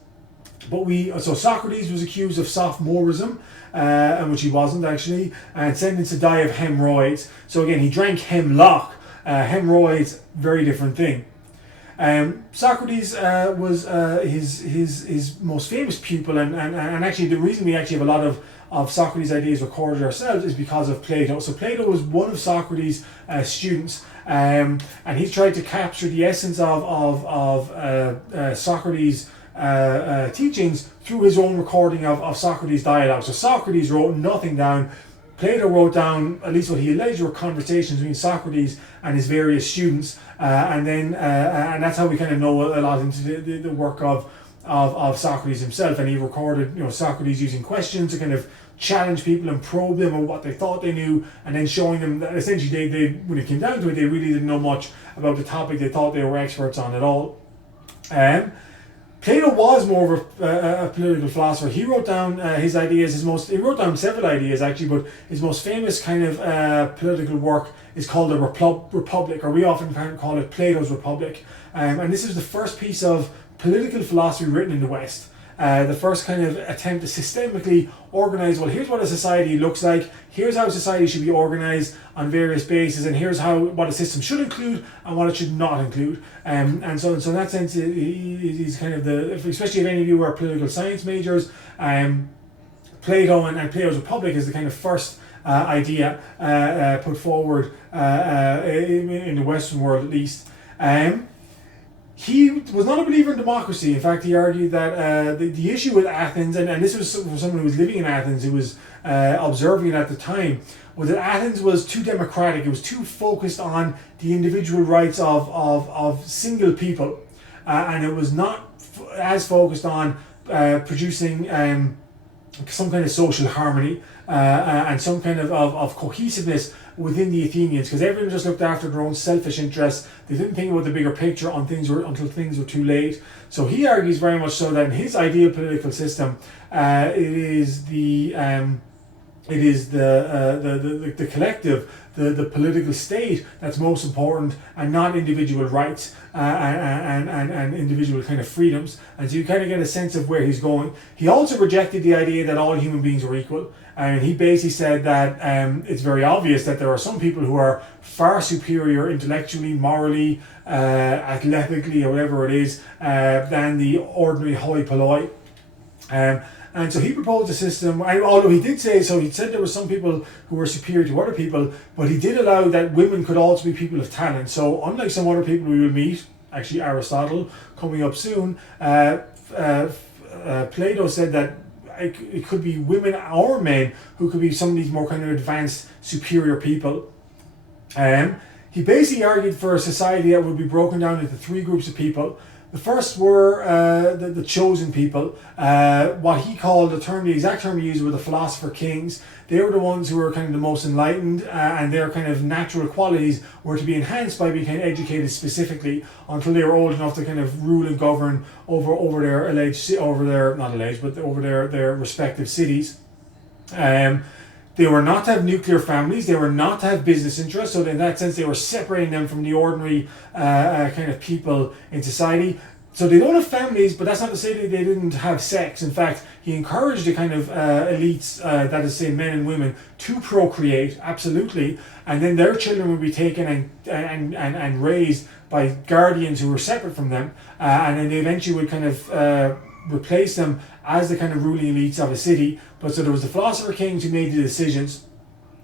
So Socrates was accused of sophomorism, which he wasn't actually, and sentenced to die of hemorrhoids. So again, he drank hemlock. Hemorrhoids, very different thing. Socrates was his most famous pupil, and actually the reason we actually have a lot of Socrates' ideas recorded ourselves is because of Plato. So Plato was one of Socrates' students, and he tried to capture the essence of Socrates' teachings through his own recording of Socrates' dialogue. So Socrates wrote nothing down. Plato wrote down, at least what he alleged, were conversations between Socrates and his various students, and that's how we kind of know a lot into the work of Socrates himself. And he recorded, Socrates using questions to kind of challenge people and probe them on what they thought they knew, and then showing them that essentially they when it came down to it, they really didn't know much about the topic they thought they were experts on at all. Plato was more of a political philosopher. He wrote down his ideas. He wrote down several ideas actually, but his most famous kind of political work is called the Republic, or we often call it Plato's Republic. And this is the first piece of political philosophy written in the West. The first kind of attempt to systemically organize, well, here's what a society looks like, here's how society should be organized on various bases, and here's what a system should include and what it should not include. And so in that sense, he's kind of especially if any of you are political science majors, Plato and Plato's Republic is the kind of first idea put forward in the Western world at least. He was not a believer in democracy. In fact, he argued that the issue with Athens, and this was from someone who was living in Athens, who was observing it at the time, was that Athens was too democratic. It was too focused on the individual rights of single people, and it was not as focused on producing some kind of social harmony and some kind of cohesiveness within the Athenians, because everyone just looked after their own selfish interests. They didn't think about the bigger picture until things were too late. So he argues very much so that in his ideal political system, it is the collective, the political state that's most important, and not individual rights and individual kind of freedoms. And so you kind of get a sense of where he's going. He also rejected the idea that all human beings were equal. And he basically said that it's very obvious that there are some people who are far superior intellectually, morally, athletically, or whatever it is, than the ordinary hoi polloi. And so he proposed a system, although he did say, so he said there were some people who were superior to other people, but he did allow that women could also be people of talent. So unlike some other people we will meet, actually Aristotle coming up soon, Plato said that it could be women or men who could be some of these more kind of advanced, superior people. He basically argued for a society that would be broken down into three groups of people. The first were the chosen people. What he called, the exact term he used were the philosopher kings. They were the ones who were kind of the most enlightened, and their kind of natural qualities were to be enhanced by being kind of educated specifically until they were old enough to kind of rule and govern over their respective cities. They were not to have nuclear families. They were not to have business interests. So in that sense, they were separating them from the ordinary kind of people in society. So they don't have families, but that's not to say that they didn't have sex. In fact, he encouraged the kind of elites, that is, say, men and women, to procreate, absolutely. And then their children would be taken and raised by guardians who were separate from them. And then they eventually would kind of replace them as the kind of ruling elites of a city. But so there was the philosopher kings who made the decisions.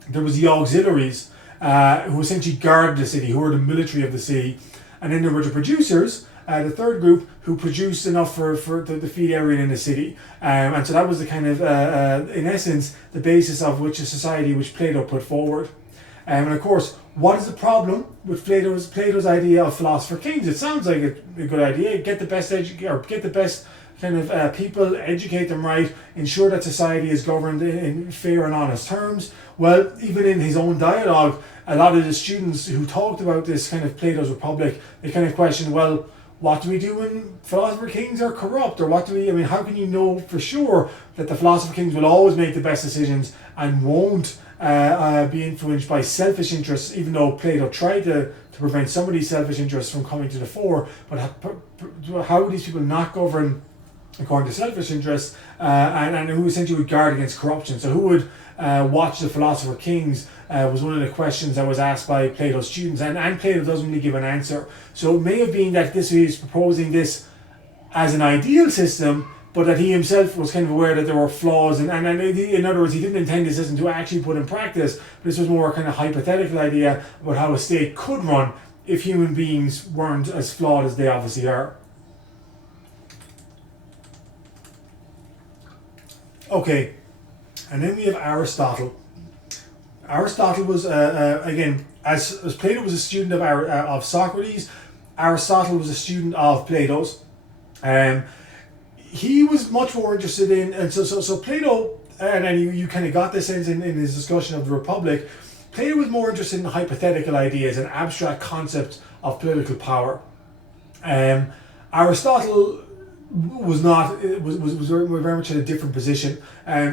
There was the auxiliaries who essentially guarded the city, who were the military of the city. And then there were the producers, the third group, who produced enough to feed everyone in the city. And so that was the kind of, in essence, the basis of which a society which Plato put forward. And of course, what is the problem with Plato's idea of philosopher kings? It sounds like a good idea. Get the best kind of people, educate them right, ensure that society is governed in fair and honest terms. Well, even in his own dialogue, a lot of the students who talked about this kind of Plato's Republic, they kind of questioned, well, what do we do when philosopher kings are corrupt? Or how can you know for sure that the philosopher kings will always make the best decisions and won't be influenced by selfish interests, even though Plato tried to prevent some of these selfish interests from coming to the fore? But how would these people not govern according to selfish interests, and who essentially would guard against corruption? So who would watch the philosopher kings was one of the questions that was asked by Plato's students, and Plato doesn't really give an answer. So it may have been that he's proposing this as an ideal system, but that he himself was kind of aware that there were flaws, and in other words, he didn't intend the system to actually put in practice. But this was more a kind of hypothetical idea about how a state could run if human beings weren't as flawed as they obviously are. Okay, and then we have Aristotle. Aristotle was, again, as Plato was a student of Socrates, Aristotle was a student of Plato's. He was much more interested in, and so Plato, and then you kind of got this sense in his discussion of the Republic, Plato was more interested in hypothetical ideas and abstract concepts of political power. Aristotle was very much in a different position.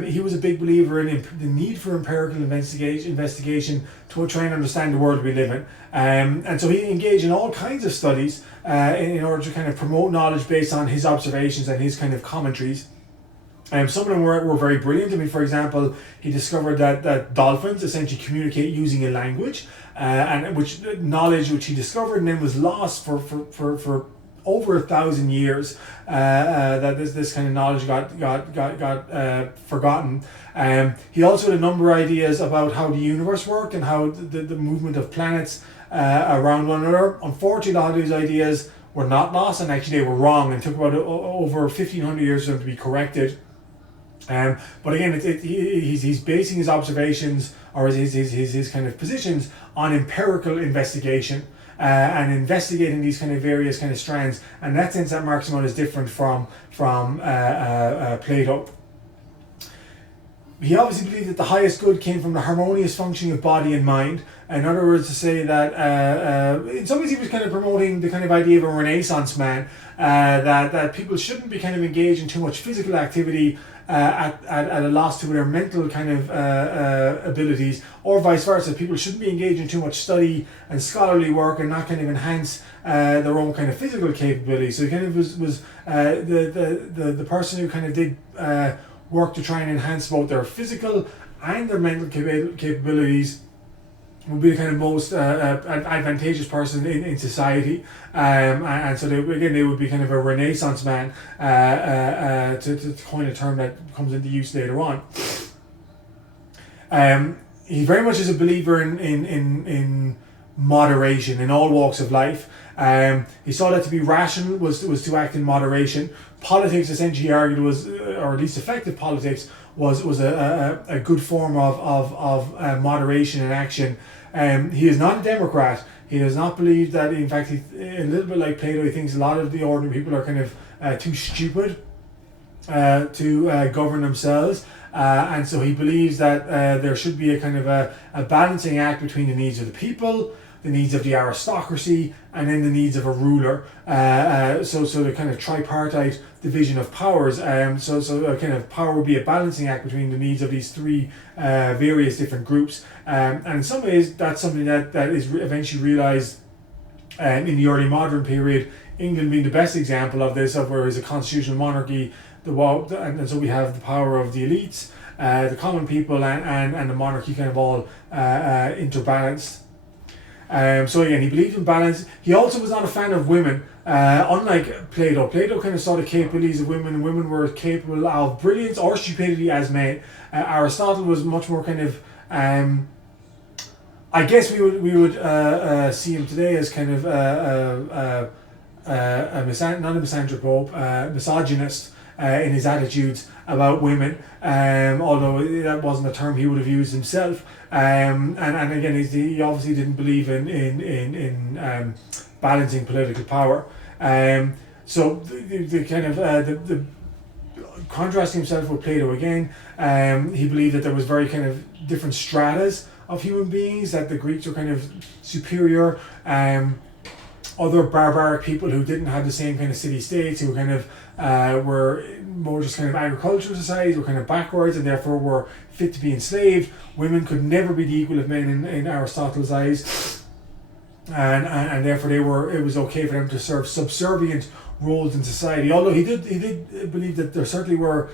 He was a big believer in the need for empirical investigation to try and understand the world we live in. And so he engaged in all kinds of studies in order to kind of promote knowledge based on his observations and his kind of commentaries. Some of them were very brilliant. I mean, for example, he discovered that dolphins essentially communicate using a language, and which knowledge which he discovered and then was lost for over 1,000 years that this kind of knowledge got forgotten. He also had a number of ideas about how the universe worked and how the movement of planets around one another. Unfortunately, a lot of these ideas were not lost, and actually they were wrong, and took about over 1,500 years for them to be corrected. But again, he's basing his observations or his kind of positions on empirical investigation and investigating these kind of various kind of strands. And in that sense, that marks him out as different from Plato. He obviously believed that the highest good came from the harmonious functioning of body and mind. In other words, to say that in some ways he was kind of promoting the kind of idea of a Renaissance man, that people shouldn't be kind of engaged in too much physical activity at a loss to their mental kind of abilities, or vice versa. People shouldn't be engaged in too much study and scholarly work and not kind of enhance their own kind of physical capabilities. So he kind of was the person who kind of did work to try and enhance both their physical and their mental capabilities would be the kind of most advantageous person in society, and so they would be kind of a Renaissance man, to coin a term that comes into use later on. He very much is a believer in moderation in all walks of life. He saw that to be rational was to act in moderation. Politics, essentially, he argued, was, or at least effective politics, was a good form of moderation and action. He is not a Democrat. He does not believe that, in fact, a little bit like Plato, he thinks a lot of the ordinary people are kind of too stupid to govern themselves. And so he believes that there should be a kind of a balancing act between the needs of the people, the needs of the aristocracy, and then the needs of a ruler. So the kind of tripartite division of powers. So a kind of power would be a balancing act between the needs of these three various different groups. And in some ways, that's something that is eventually realized in the early modern period. England being the best example of this, of where it's a constitutional monarchy, and so we have the power of the elites, the common people, and the monarchy kind of all interbalanced. So again, he believed in balance. He also was not a fan of women, unlike Plato. Plato kind of saw the capabilities of women, and women were capable of brilliance or stupidity as men. Aristotle was much more kind of, I guess we would see him today as kind of not a misanthrope, misogynist in his attitudes about women, although that wasn't a term he would have used himself. And again, he obviously didn't believe in balancing political power. So the kind of the contrasting himself with Plato again, he believed that there was very kind of different stratas of human beings, that the Greeks were kind of superior. Other barbaric people who didn't have the same kind of city-states, who kind of were more just kind of agricultural societies, were kind of backwards and therefore were fit to be enslaved. Women could never be the equal of men in Aristotle's eyes, and therefore it was okay for them to serve subservient roles in society. Although he did believe that there certainly were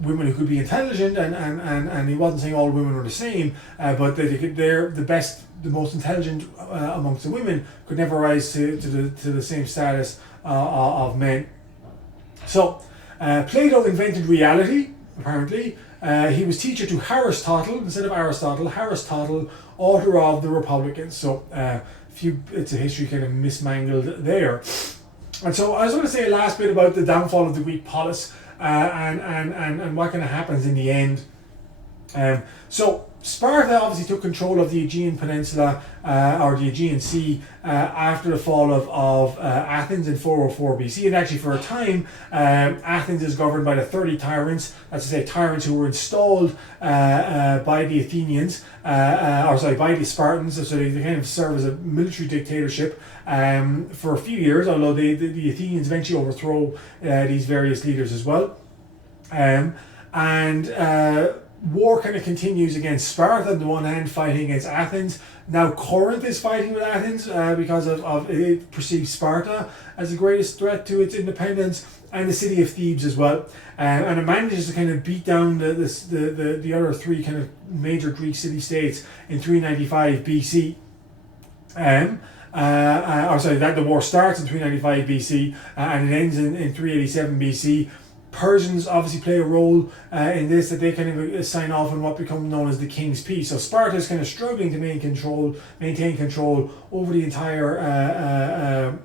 women who could be intelligent, and he wasn't saying all women were the same, but they're the best, the most intelligent amongst the women could never rise to the same status of men. So Plato invented reality, apparently. He was teacher to Aristotle instead of Aristotle. Aristotle, author of the Republicans. So it's a history kind of mismangled there. And so I was going to say a last bit about the downfall of the Greek polis, and what kind of happens in the end. So Sparta obviously took control of the Aegean Peninsula, or the Aegean Sea, after the fall of Athens in 404 BC. And actually, for a time, Athens is governed by the 30 tyrants, that's to say, tyrants who were installed by the Athenians, by the Spartans. So they kind of serve as a military dictatorship for a few years, although the Athenians eventually overthrow these various leaders as well. War kind of continues against Sparta on the one hand, fighting against Athens. Now Corinth is fighting with Athens because of it perceives Sparta as the greatest threat to its independence, and the city of Thebes as well. And it manages to kind of beat down the other three kind of major Greek city-states in 395 BC. that the war starts in 395 BC and it ends in 387 BC. Persians obviously play a role in this, that they kind of sign off on what becomes known as the King's Peace. So Sparta is kind of struggling to maintain control over the entire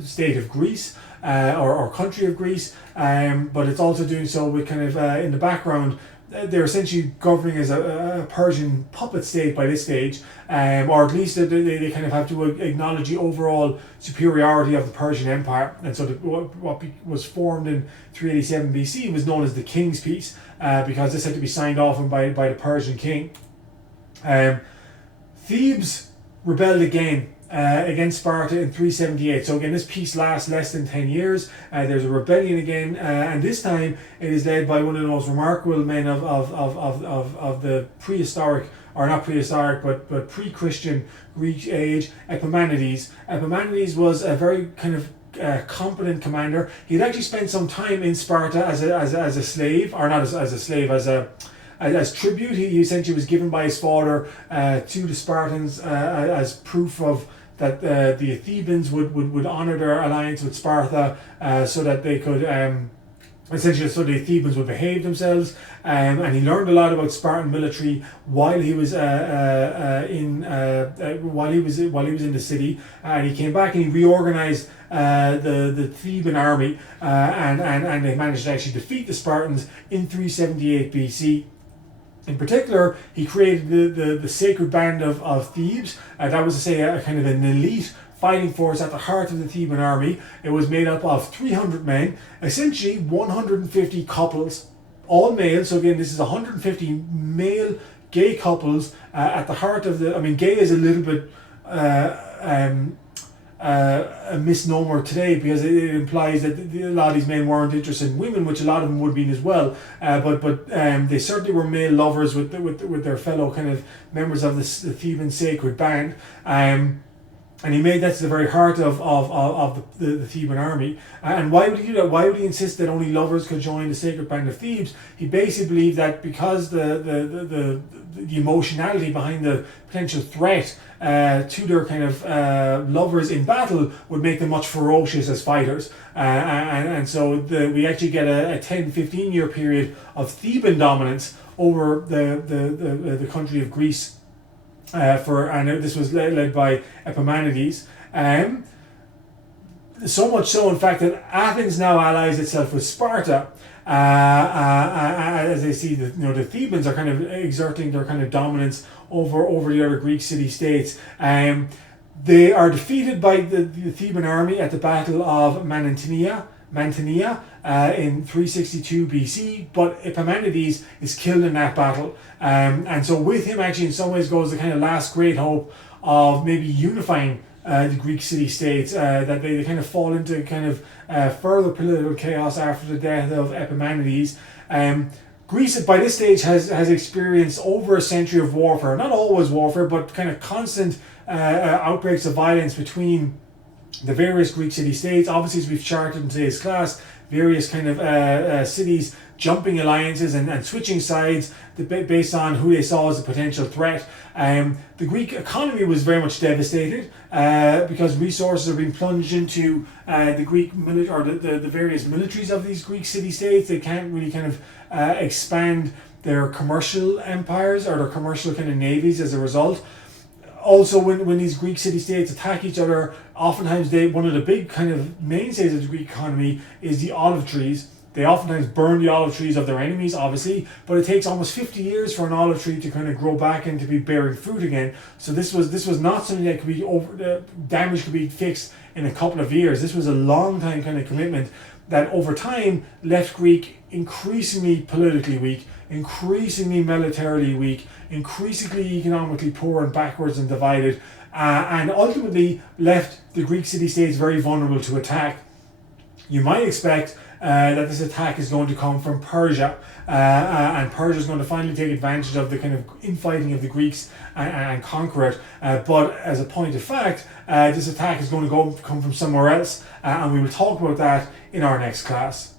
state of Greece or country of Greece, but it's also doing so with kind of in the background. They're essentially governing as a Persian puppet state by this stage, or at least they kind of have to acknowledge the overall superiority of the Persian Empire. And so what was formed in 387 BC was known as the King's Peace, because this had to be signed off on by the Persian king. Thebes rebelled again against Sparta in 378. So again, this peace lasts less than 10 years. There's a rebellion again, and this time it is led by one of the most remarkable men of the prehistoric, or not prehistoric, but pre-Christian Greek age, Epimenides. Epimenides was a very kind of competent commander. He'd actually spent some time in Sparta as a slave, or not as a slave, as tribute. He essentially was given by his father to the Spartans as proof of that the Thebans would honor their alliance with Sparta, so that they could essentially, so the Thebans would behave themselves. And he learned a lot about Spartan military while he was in the city. And he came back and he reorganized the Theban army, and they managed to actually defeat the Spartans in 378 BC. In particular, he created the Sacred Band of Thebes. That was to say a kind of an elite fighting force at the heart of the Theban army. It was made up of 300 men, essentially 150 couples, all male. So again, this is 150 male gay couples at the heart of the. I mean, gay is a little bit a misnomer today, because it implies that a lot of these men weren't interested in women, which a lot of them would be as well. But they certainly were male lovers with their fellow kind of members of the Theban Sacred Band. And he made that to the very heart of the Theban army. And why would he do that? Why would he insist that only lovers could join the Sacred Band of Thebes? He basically believed that because the emotionality behind the potential threat to their kind of lovers in battle would make them much ferocious as fighters. And so we actually get a 10-15 year period of Theban dominance over the country of Greece. And this was led by Epimenides. So much so, in fact, that Athens now allies itself with Sparta, as they see that the Thebans are kind of exerting their kind of dominance over the other Greek city-states. They are defeated by the Theban army at the Battle of Mantinea in 362 BC, but Epimenides is killed in that battle. And so with him actually in some ways goes the kind of last great hope of maybe unifying the Greek city-states, that they kind of fall into kind of further political chaos after the death of Epimenides. Greece by this stage has experienced over a century of warfare, not always warfare, but kind of constant outbreaks of violence between the various Greek city-states. Obviously, as we've charted in today's class, various kind of cities jumping alliances and switching sides based on who they saw as a potential threat. The Greek economy was very much devastated because resources are being plunged into the Greek or the various militaries of these Greek city-states. They can't really kind of expand their commercial empires or their commercial kind of navies as a result. Also, when these Greek city-states attack each other, oftentimes one of the big kind of mainstays of the Greek economy is the olive trees. They oftentimes burn the olive trees of their enemies, obviously, but it takes almost 50 years for an olive tree to kind of grow back and to be bearing fruit again. So this was not something that could be damage could be fixed in a couple of years. This was a long time kind of commitment that over time left Greek increasingly politically weak, increasingly militarily weak, increasingly economically poor and backwards and divided, and ultimately left the Greek city-states very vulnerable to attack. You might expect that this attack is going to come from Persia, and Persia is going to finally take advantage of the kind of infighting of the Greeks and conquer it. But as a point of fact, this attack is going to come from somewhere else, and we will talk about that in our next class.